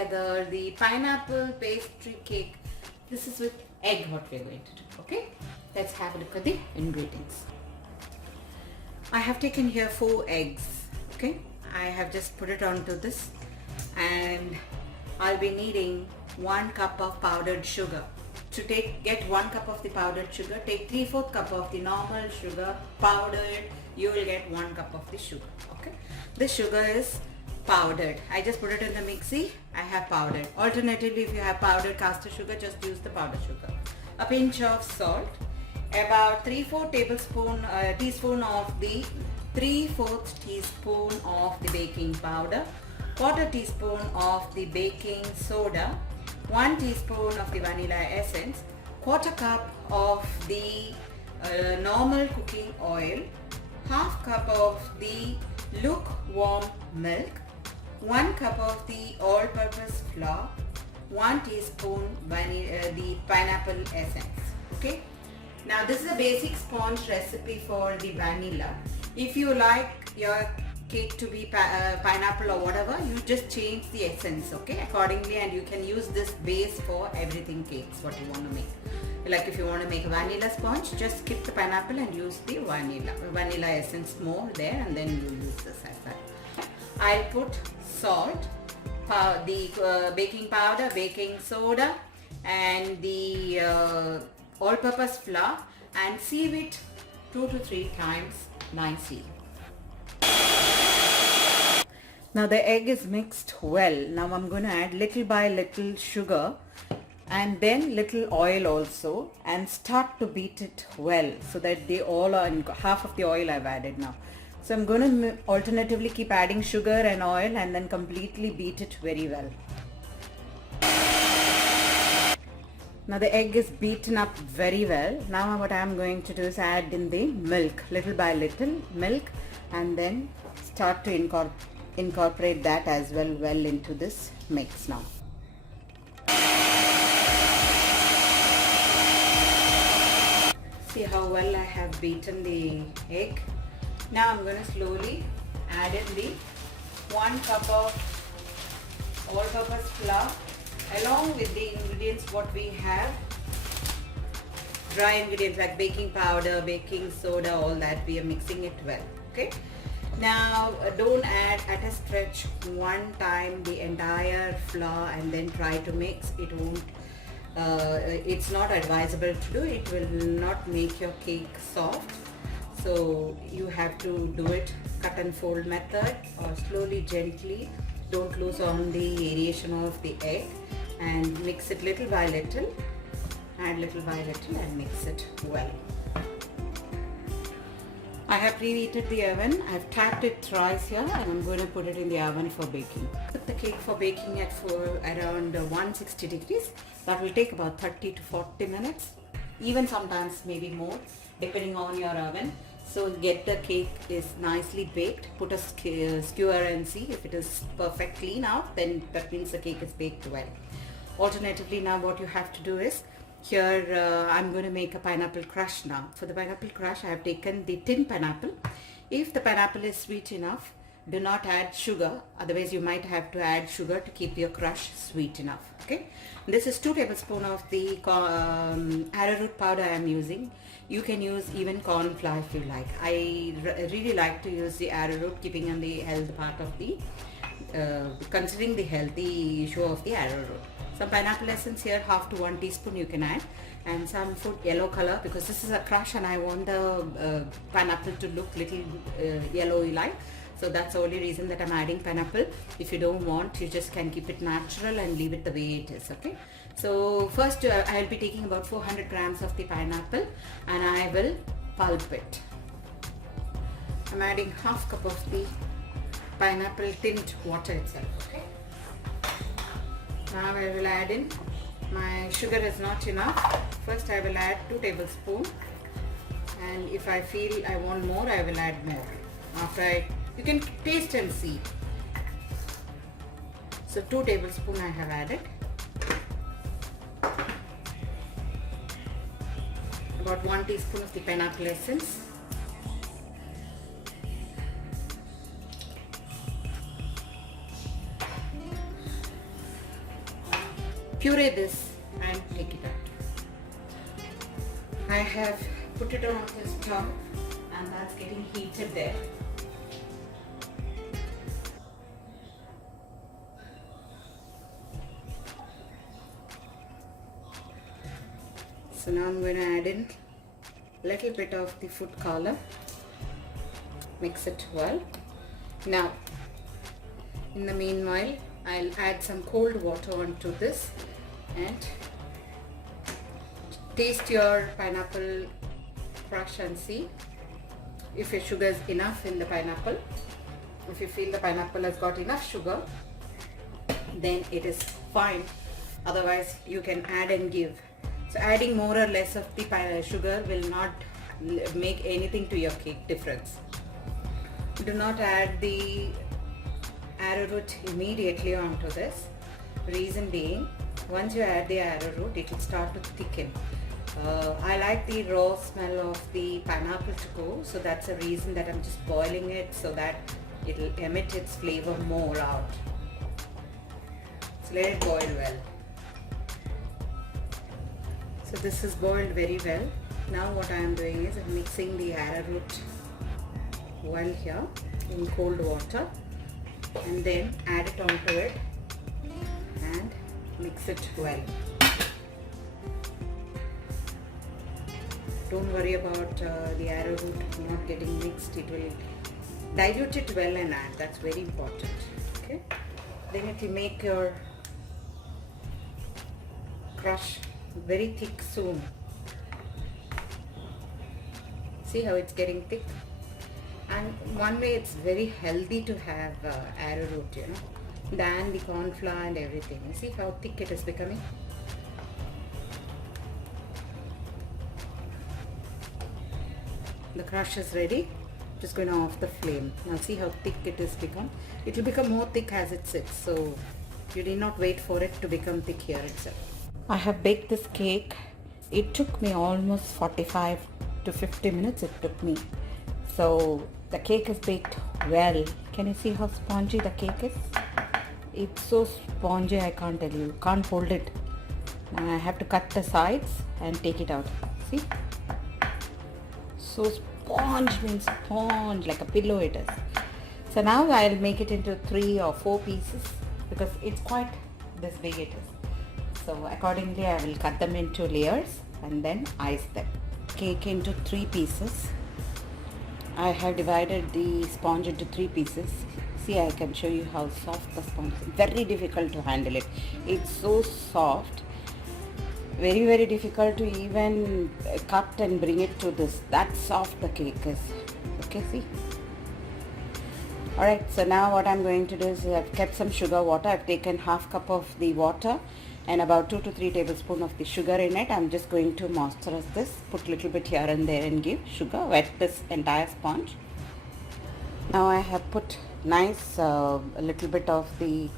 together the pineapple pastry cake. This is with egg what we're going to do. Okay, let's have a look at the ingredients. I have taken here 4 eggs. Okay, I have just put it onto this, and I'll be needing 1 cup of powdered sugar. To get 1 cup of the powdered sugar, take 3/4 cup of the normal sugar powdered. You will get 1 cup of the sugar. Okay, this sugar is powdered. I just put it in the mixie. I have powdered. Alternatively, if you have powdered caster sugar, just use the powdered sugar. A pinch of salt, about 3/4 teaspoon of the 3/4 teaspoon of the baking powder, 1/4 teaspoon of the baking soda, 1 teaspoon of the vanilla essence, 1/4 cup of the normal cooking oil, 1/2 cup of the lukewarm milk, 1 cup of the all-purpose flour, 1 teaspoon the pineapple essence. Okay. Now this is a basic sponge recipe for the vanilla. If you like your cake to be pineapple or whatever, you just change the essence, okay, accordingly, and you can use this base for everything cakes what you want to make. Like if you want to make a vanilla sponge, just skip the pineapple and use the vanilla essence more there, and then you use this as that. I'll put salt, the baking powder, baking soda, and the all-purpose flour, and sieve it 2 to 3 times nicely. Now the egg is mixed well. Now I'm going to add little by little sugar and then little oil also, and start to beat it well so that they all are in. Half of the oil I've added now. So I'm going to alternatively keep adding sugar and oil and then completely beat it very well. Now the egg is beaten up very well. Now what I'm going to do is add in the milk, little by little milk, and then start to incorporate that as well into this mix now. See how well I have beaten the egg. Now I'm going to slowly add in the 1 cup of all-purpose flour along with the ingredients what we have. Dry ingredients like baking powder, baking soda, all that. We are mixing it well. Okay. Now don't add at a stretch one time the entire flour and then try to mix. It won't. It's not advisable to do. It will not make your cake soft. So you have to do it cut and fold method, or slowly, gently. Don't lose on the aeration of the egg, and mix it little by little. Add little by little and mix it well. I have preheated the oven. I've tapped it thrice here, and I'm going to put it in the oven for baking. Put the cake for baking at around 160 degrees. That will take about 30 to 40 minutes, even sometimes maybe more, depending on your oven. So get the cake is nicely baked. Put a skewer and see if it is perfectly out, then that means the cake is baked well. Alternatively, now what you have to do is, here I'm going to make a pineapple crush now. For the pineapple crush, I have taken the tin pineapple. If the pineapple is sweet enough, do not add sugar. Otherwise, you might have to add sugar to keep your crush sweet enough. Okay. This is 2 tablespoons of the arrowroot powder I am using. You can use even corn flour if you like. I really like to use the arrowroot, keeping in the health part of the, considering the healthy issue of the arrowroot. Some pineapple essence here, 1/2 to 1 teaspoon you can add, and some food yellow color, because this is a crush and I want the pineapple to look little yellowy like. So that's the only reason that I'm adding pineapple. If you don't want, you just can keep it natural and leave it the way it is. Okay. So first I'll be taking about 400 grams of the pineapple, and I will pulp it. I'm adding 1/2 cup of the pineapple tint water itself. Okay. Now I will add in, my sugar is not enough. First I will add 2 tablespoons, and if I feel I want more, I will add more. You can taste and see. So 2 tablespoons I have added. About 1 teaspoon of the pineapple essence. puree this and take it out. I have put it on the stove and that's getting heated there. So now I'm going to add in a little bit of the food color. Mix it well. Now, in the meanwhile, I'll add some cold water onto this and taste your pineapple crush and see if your sugar is enough in the pineapple. If you feel the pineapple has got enough sugar, then it is fine. Otherwise, you can add and give. So adding more or less of the sugar will not make anything to your cake difference. Do not add the arrowroot immediately onto this. Reason being, once you add the arrowroot, it will start to thicken. I like the raw smell of the pineapple to go, so that's the reason that I'm just boiling it so that it will emit its flavor more out. So let it boil well. So this is boiled very well. Now what I am doing is I'm mixing the arrowroot well here in cold water and then add it onto it and mix it well. Don't worry about the arrowroot not getting mixed. It will dilute it well and add. That's very important. Okay. Then it will make your crush very thick soon. See how it's getting thick? And one way it's very healthy to have arrowroot, you know, than the corn flour and everything. You see how thick it is becoming? The crush is ready. Just going to off the flame. Now see how thick it has become. It will become more thick as it sits. So you need not wait for it to become thick here itself. I have baked this cake. It took me almost 45 to 50 minutes it took me. So the cake is baked well. Can you see how spongy the cake is? It's so spongy, I can't tell you. Can't hold it. Now I have to cut the sides and take it out. See? So sponge means sponge, like a pillow it is. So now I'll make it into 3 or 4 pieces because it's quite this big it is. So accordingly I will cut them into layers and then ice them. Cake into 3 pieces. I have divided the sponge into 3 pieces. See, I can show you how soft the sponge is. Very difficult to handle it. It's so soft. Very, very difficult to even cut and bring it to this. That soft the cake is. Okay, see? Alright, so now what I'm going to do is I've kept some sugar water. I've taken half cup of the water and about 2 to 3 tablespoons of the sugar in it. I'm just going to moisturize this, put a little bit here and there and give sugar, wet this entire sponge. Now I have put nice a little bit of the,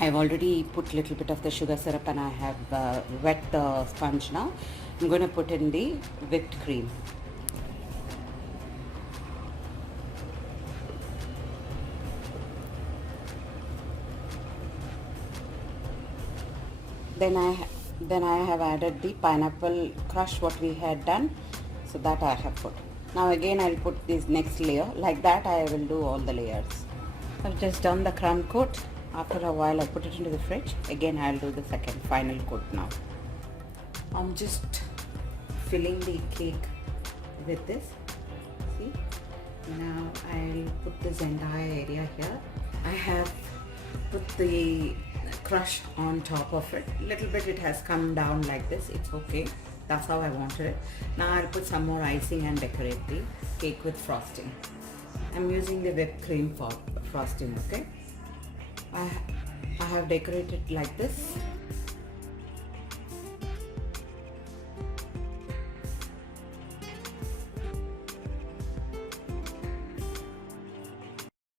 I've already put a little bit of the sugar syrup and I have wet the sponge now. I'm going to put in the whipped cream. Then I have added the pineapple crush what we had done, so that I have put. Now again I'll put this next layer. Like that I will do all the layers. I've just done the crumb coat. After a while I put it into the fridge. Again I'll do the second final coat now. I'm just filling the cake with this. See? Now I'll put this entire area here. I have put the crush on top of it. Little bit it has come down like this. It's okay. That's how I wanted it. Now I'll put some more icing and decorate the cake with frosting. I'm using the whipped cream for frosting. Okay. I have decorated like this.